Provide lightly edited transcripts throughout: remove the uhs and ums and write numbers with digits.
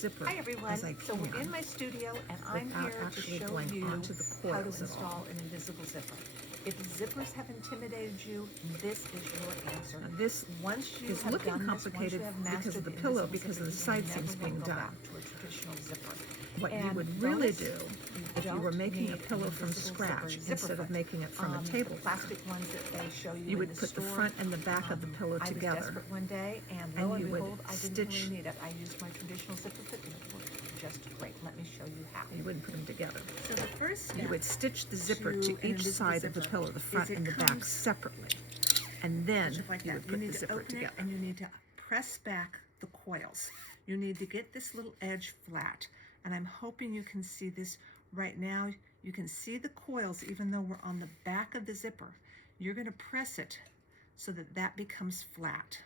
zipper Hi everyone, as I so we're can in my studio and I'm without here to actually show going you onto the how to coils at install all. an invisible zipper. If zippers have intimidated you, this is your answer. Now this Once you is have looking done this, once complicated you have because mastered of the the pillow, invisible because zipper, of the you side will seams never being want to go done. back to a traditional zipper. What you And would really bonus, do you if you were don't making a need pillow an from invisible scratch zipper instead of foot. making it from a table The plastic ones that they show you you in would the put the store. front and the back of the pillow I was together, desperate one day, and and lo and you would behold, I didn't stitch. really need it. I used my traditional zipper foot, and it worked just great. Let me show you how. You wouldn't put them together. So the first step, You would stitch the zipper to to an each invisible side of the zipper pillow, the front is it and the back comes separately, and then just like you that. would You put need the to zipper open it, together. and you need to press back the coils. You need to get this little edge flat, and I'm hoping you can see this right now. You can see the coils even though we're on the back of the zipper. You're going to press it so that that becomes flat.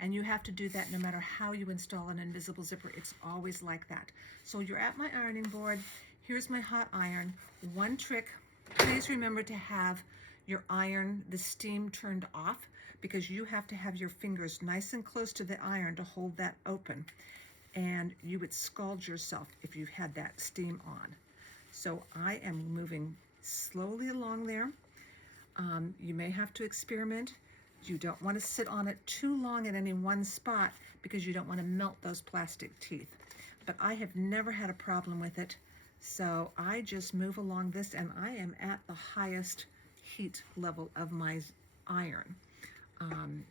And you have to do that no matter how you install an invisible zipper. It's always like that. So you're at my ironing board. Here's my hot iron. One trick, please remember to have your iron, the steam turned off, because you have to have your fingers nice and close to the iron to hold that open. And you would scald yourself if you had that steam on. So I am moving slowly along there. You may have to experiment. You don't want to sit on it too long at any one spot because you don't want to melt those plastic teeth. But I have never had a problem with it. So I just move along this, and I am at the highest heat level of my iron,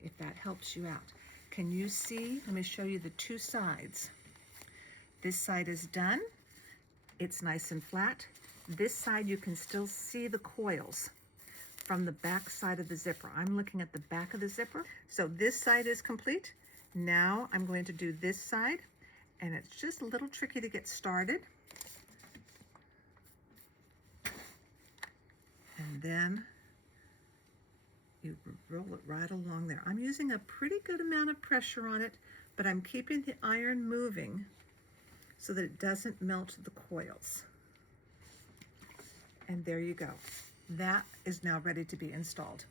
if that helps you out. Can you see? Let me show you the two sides. This side is done. It's nice and flat. This side you can still see the coils from the back side of the zipper. I'm looking at the back of the zipper. So this side is complete. Now I'm going to do this side, and it's just a little tricky to get started. And then you roll it right along there. I'm using a pretty good amount of pressure on it, but I'm keeping the iron moving so that it doesn't melt the coils. And there you go. That is now ready to be installed.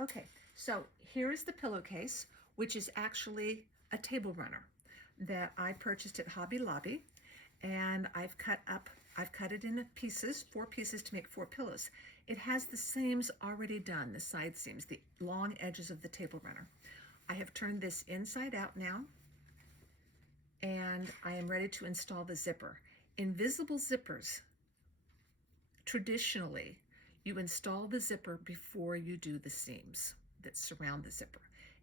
Okay, so here is the pillowcase, which is actually a table runner that I purchased at Hobby Lobby, and I've cut it into pieces, 4 pieces to make 4 pillows. It has the seams already done, the side seams, the long edges of the table runner. I have turned this inside out now, and I am ready to install the zipper. Invisible zippers, traditionally, you install the zipper before you do the seams that surround the zipper.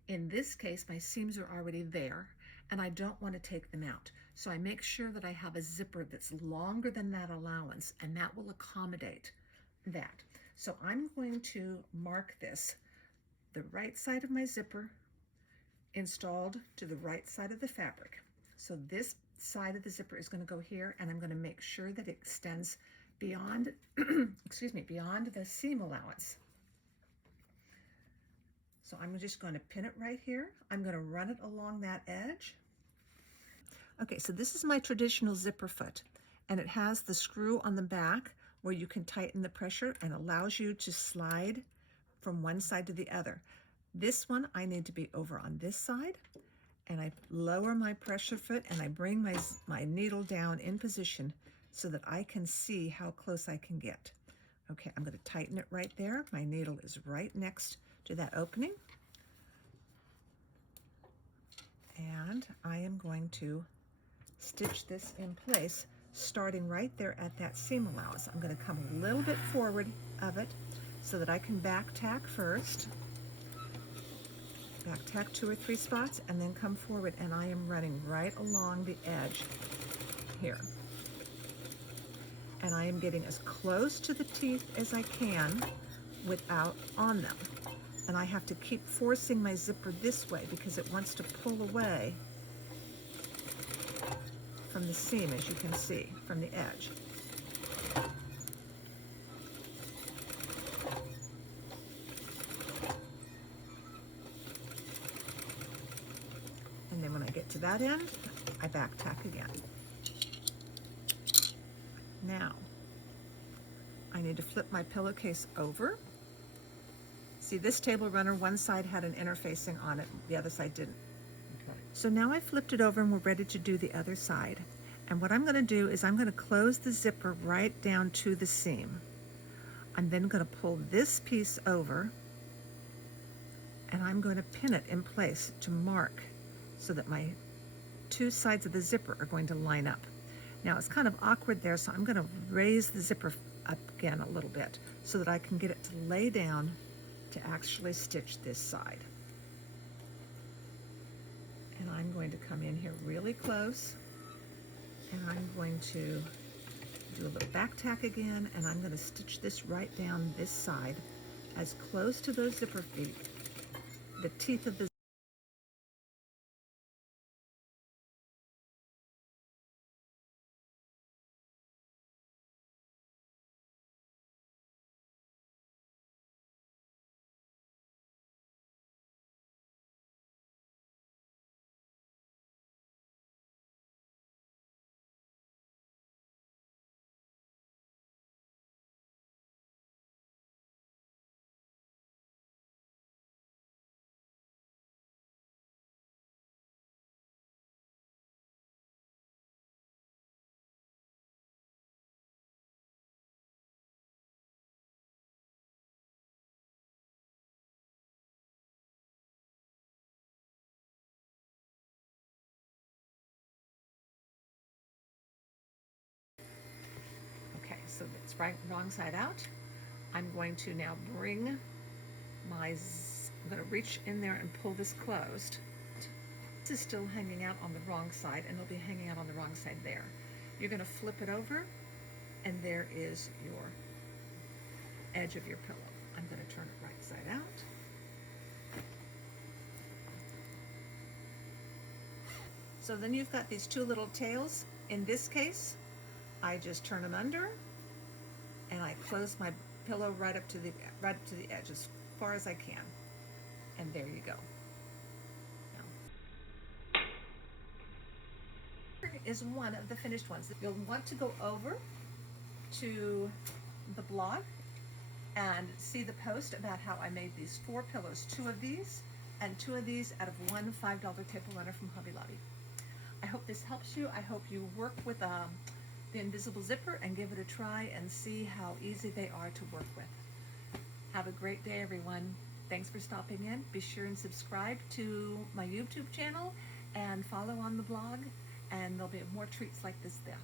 In this case, my seams are already there, and I don't want to take them out. So I make sure that I have a zipper that's longer than that allowance, and that will accommodate that. So I'm going to mark this, the right side of my zipper installed to the right side of the fabric. So this side of the zipper is going to go here, and I'm going to make sure that it extends beyond, excuse me, beyond the seam allowance. So I'm just going to pin it right here. I'm going to run it along that edge. Okay, so this is my traditional zipper foot, and it has the screw on the back where you can tighten the pressure and allows you to slide from one side to the other. This one I need to be over on this side, and I lower my pressure foot and I bring my needle down in position so that I can see how close I can get. Okay, I'm going to tighten it right there. My needle is right next to that opening. And I am going to stitch this in place, starting right there at that seam allowance. I'm going to come a little bit forward of it so that I can back tack first. Back tack 2 or 3 spots and then come forward, and I am running right along the edge here. And I am getting as close to the teeth as I can without on them. And I have to keep forcing my zipper this way because it wants to pull away from the seam, as you can see, from the edge. And then when I get to that end, I back tack again. Now, I need need to flip my pillowcase over. See, this table runner, one side had an interfacing on it, the other side didn't. Okay. So now I flipped it over and we're ready to do the other side. And what I'm going to do is I'm going to close the zipper right down to the seam. I'm then going to pull this piece over and I'm going to pin it in place to mark so that my two sides of the zipper are going to line up. Now it's kind of awkward there, so I'm going to raise the zipper up again a little bit so that I can get it to lay down to actually stitch this side. And I'm going to come in here really close and I'm going to do a little back tack again, and I'm going to stitch this right down this side as close to those zipper feet, the teeth of the Okay, so it's right, wrong side out. I'm going to now bring I'm going to reach in there and pull this closed. This is still hanging out on the wrong side, and it'll be hanging out on the wrong side there. You're going to flip it over, and there is your edge of your pillow. I'm going to turn it right side out. So then you've got these two little tails. In this case, I just turn them under, and I close my pillow right up to the edge as far as I can, and there you go. Now, here is one of the finished ones. You'll want to go over to the blog and see the post about how I made these 4 pillows, 2 of these and 2 of these out of one $5 table runner from Hobby Lobby. I hope this helps you. I hope you work with the invisible zipper and give it a try and see how easy they are to work with. Have a great day, everyone. Thanks for stopping in. Be sure and subscribe to my YouTube channel and follow on the blog, and there'll be more treats like this there.